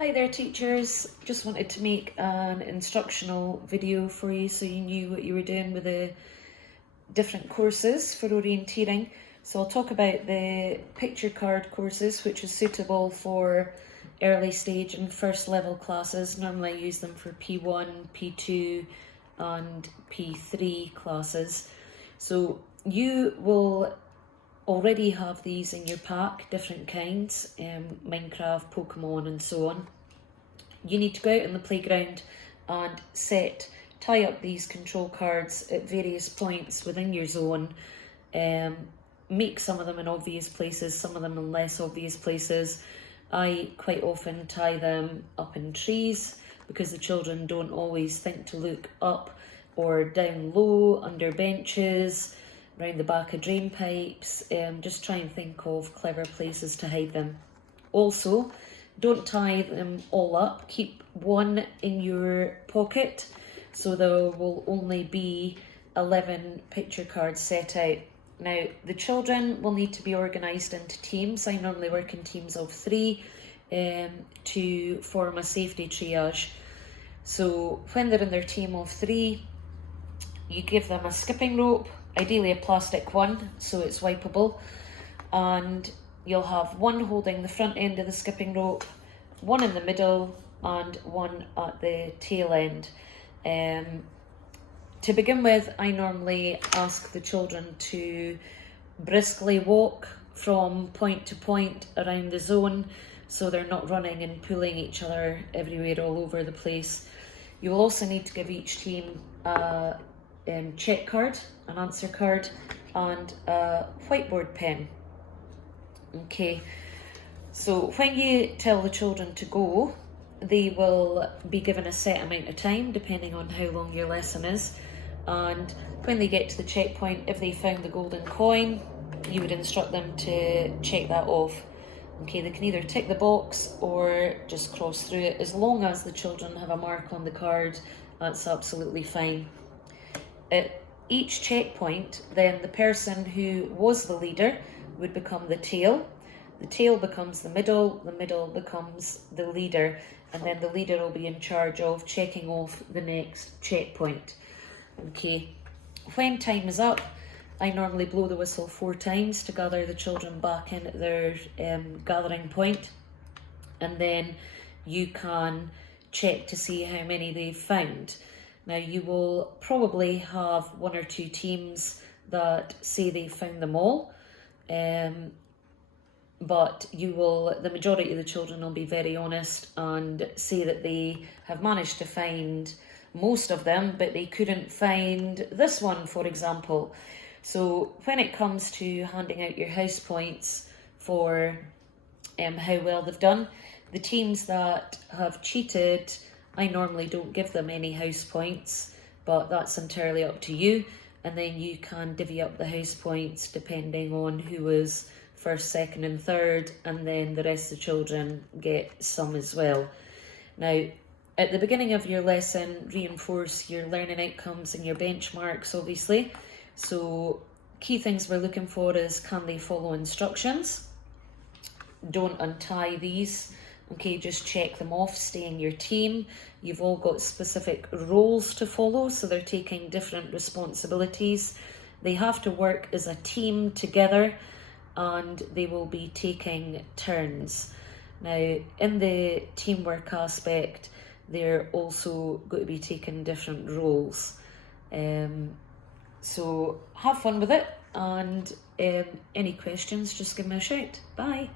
Hi there teachers, just wanted to make an instructional video for you so you knew what you were doing with the different courses for orienteering. So I'll talk about the picture card courses, which is suitable for early stage and first level classes. Normally I use them for P1, P2 and P3 classes. So you will already have these in your pack, different kinds, Minecraft, Pokemon and so on. You need to go out on the playground and tie up these control cards at various points within your zone. Make some of them in obvious places, some of them in less obvious places. I quite often tie them up in trees because the children don't always think to look up or down low, under benches, around the back of drain pipes. Just try and think of clever places to hide them. Also, don't tie them all up. Keep one in your pocket so there will only be 11 picture cards set out. Now, the children will need to be organised into teams. I normally work in teams of 3 to form a safety triage. So when they're in their team of 3, you give them a skipping rope, ideally a plastic one so it's wipeable, and you'll have one holding the front end of the skipping rope, one in the middle and one at the tail end. To begin with, I normally ask the children to briskly walk from point to point around the zone so they're not running and pulling each other everywhere all over the place. You will also need to give each team a check card, an answer card and a whiteboard pen. Okay, so when you tell the children to go, they will be given a set amount of time depending on how long your lesson is, and when they get to the checkpoint, if they found the golden coin, you would instruct them to check that off. Okay, they can either tick the box or just cross through it. As long as the children have a mark on the card, that's absolutely fine. At each checkpoint, then the person who was the leader would become the tail becomes the middle becomes the leader, and then the leader will be in charge of checking off the next checkpoint. Okay, when time is up, I normally blow the whistle 4 times to gather the children back in at their gathering point, and then you can check to see how many they've found. Now, you will probably have 1 or 2 teams that say they've found them all, but the majority of the children will be very honest and say that they have managed to find most of them, but they couldn't find this one, for example. So when it comes to handing out your house points for how well they've done, the teams that have cheated, I normally don't give them any house points, but that's entirely up to you. And then you can divvy up the house points depending on who was first, second and third, and then the rest of the children get some as well. Now, at the beginning of your lesson, reinforce your learning outcomes and your benchmarks, obviously. So key things we're looking for is, can they follow instructions? Don't untie these. Okay, just check them off, stay in your team. You've all got specific roles to follow, so they're taking different responsibilities. They have to work as a team together and they will be taking turns. Now, in the teamwork aspect, they're also going to be taking different roles. So have fun with it, and any questions, just give me a shout. Bye.